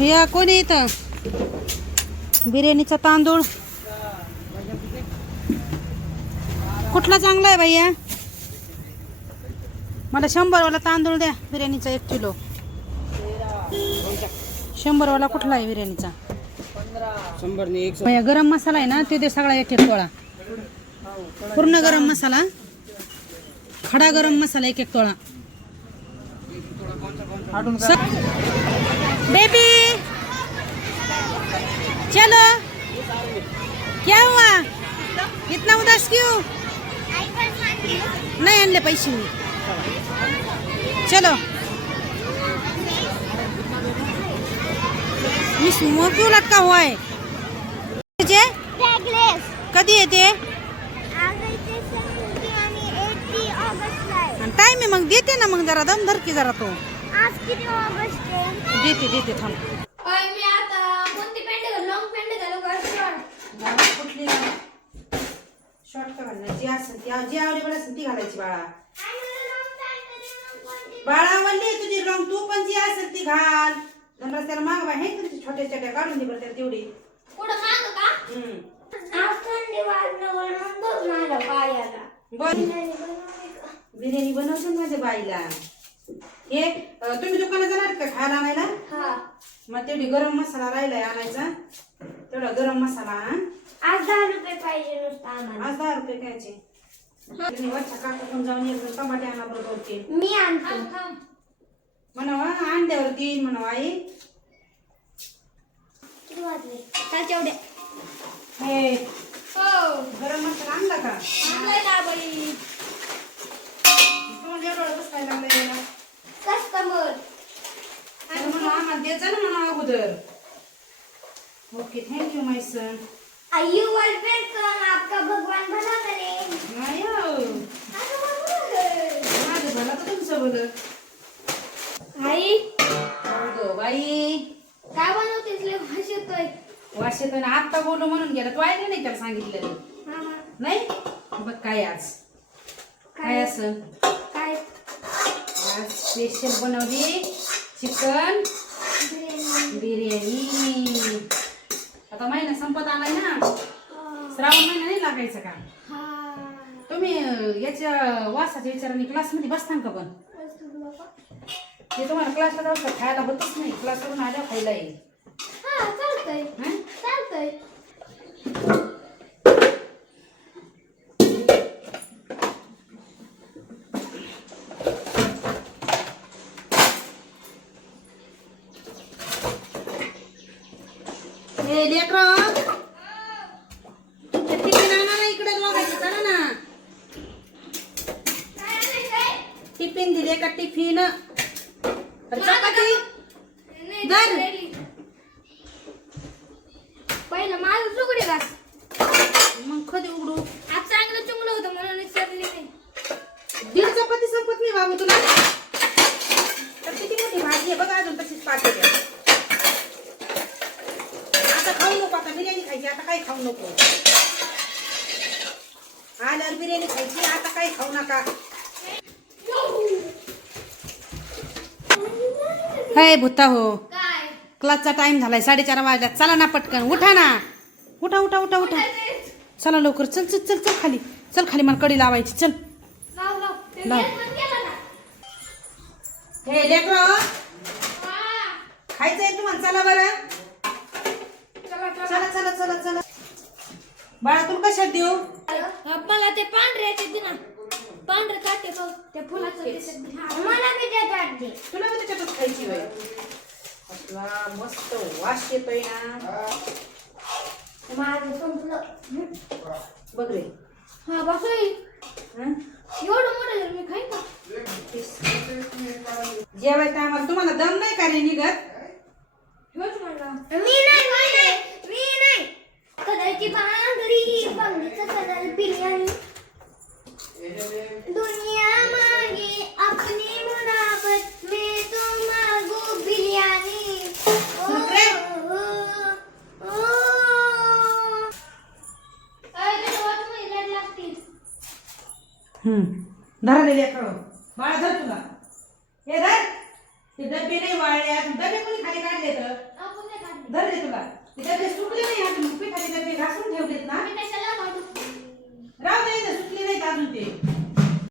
या कोणी इथं बिर्याणीचा तांदूळ कुठला चांगला आहे भैया? मला 100 वाला तांदूळ द्या बिर्याणीचा 1 किलो. 100 वाला कुठला आहे बिर्याणीचा? 100 भैया गरम मसाला आहे ना ते दे सगळा 1-1 तोळा. पूर्ण गरम मसाला, खडा गरम मसाला 1-1 तोळा. बेबी चलो, क्या हुआ इतना उदास क्यों? नहीं आणले पैसे मी. चलो मिस मुंह क्यों लटका हुआ है? कधी येते? टाइम आहे मग देते ना. मग जरा दम धर की जरा तो. देते थांब. कुठली शॉर्ट का घालणार? जी असेल जी आवडीकडे असेल ती घालायची बाळा. बाळा वल्ली तुझी रंग तू पण जी असेल ती घाल. नंतर त्याला माग बाय हे तुझी छोट्या छोट्या काढून दे बरं त्याला तेवढी. बिर्याणी बनवतो माझ्या बाईला. हे तुम्ही दुकानात जाणार का खायला आणायला? मग तेवढी गरम मसाला राहिलाय आणायचा. तेवढा गरम मसाला आज 10 रुपये पाहिजे नुसता आम्हाला. आज 10 रुपये घ्यायचे. वरच्या काकाकडून जाऊन एक टमाटे आणा बरोबर. मी आणतो म्हणावा अंड्यावरती म्हणावा आई. तेवढे हे हो गरम मसाला आणला का? आणलाय ना बाई. तुम्हाला एवढं बसायला लागलं कस्टमर म्हणून आम्हाला देत जा ना म्हणा अगोदर. Okay thank you my son. You are welcome. आपका भगवान भला करे. नाही माझं भला तर तुमचं भलं. आई हो बाई काय बनवतेस? लय वास येतोय. वास येतो ना. आत्ता बोलू म्हणून गेला. तू ऐकलं नाही त्याला सांगितलेलं नाही? बघ काय आज काय असं काय आज स्पेशल बनवली चिकन बिर्याणी. आता महिना संपत आलाय ना. श्रावण महिना नाही लागायचा का? तुम्ही याच्या वासाच्या विचाराने क्लासमध्ये बसता का? पण ते तुम्हाला क्लासला जाऊ खायला होतच नाही. क्लास करून आल्यावर खायला येईल. चालतंय चालतंय. टिफिन दिले का? टिफिन चपाती पहिलं माझं चुकडी घास. मग कधी उघडू? आज चांगलं चुकलं होतं म्हणून विचारली नाही. 1.5 चपाती संपत नाही बाबू तुला. तर किती मोठी भाजी आहे बघा. अजून तशीच पाठी. आता खाऊ नको. आता बिर्याणी खायची. आता काही खाऊ नको. आल्यावर बिर्याणी खायची. आता काही खाऊ नका. हाय भुत्ता हो. काय क्लासचा टाइम झालाय. 4:30 वाजल्यात. चला ना पटकन. उठा ना. उठा उठा उठा उठा. चला लवकर. चल चल चल चल खाली. चल खाली. मला कडी लावायची. चल लाव लाव. ते लाव. गॅस बंद केला ना. हे लेकरं हा. खायचंय तुम्हाला. चला बरं. चला चला. चला चला चला चला. बाळा तुला कशात देऊ? मला ते पांढरे दे ना. पांढरे काटे बघ. त्या फुलाचं मला बी दे. तुला पण त्याच्यातच खायची बाई. असला मस्त वास येतोय ना. माझं संपलं. बघ रे. हा बसोय. हं? एवढं मोठं झालं मी खाईन का? जेवायचं आम्हाला. तुम्हाला दम नाही का रे निघत? हेच म्हणला. मी नाही. कदाची बांगडी बांगडीचं कदाल बिर्याणी. दुनिया मांगे अपनी मुनाफत में तो मांगू बिर्याणी. धरलेले बाळा धर तुला. हे धर. ते डबे नाही वाळले. डबे कोणी खाली काढले तर धर रे तुला ते डबे सुकले नाही अजून पिठाचे डबे घासून ठेवलेत ना मी कशाला वाढू राहू दे इथे सुकले नाहीत अजून ते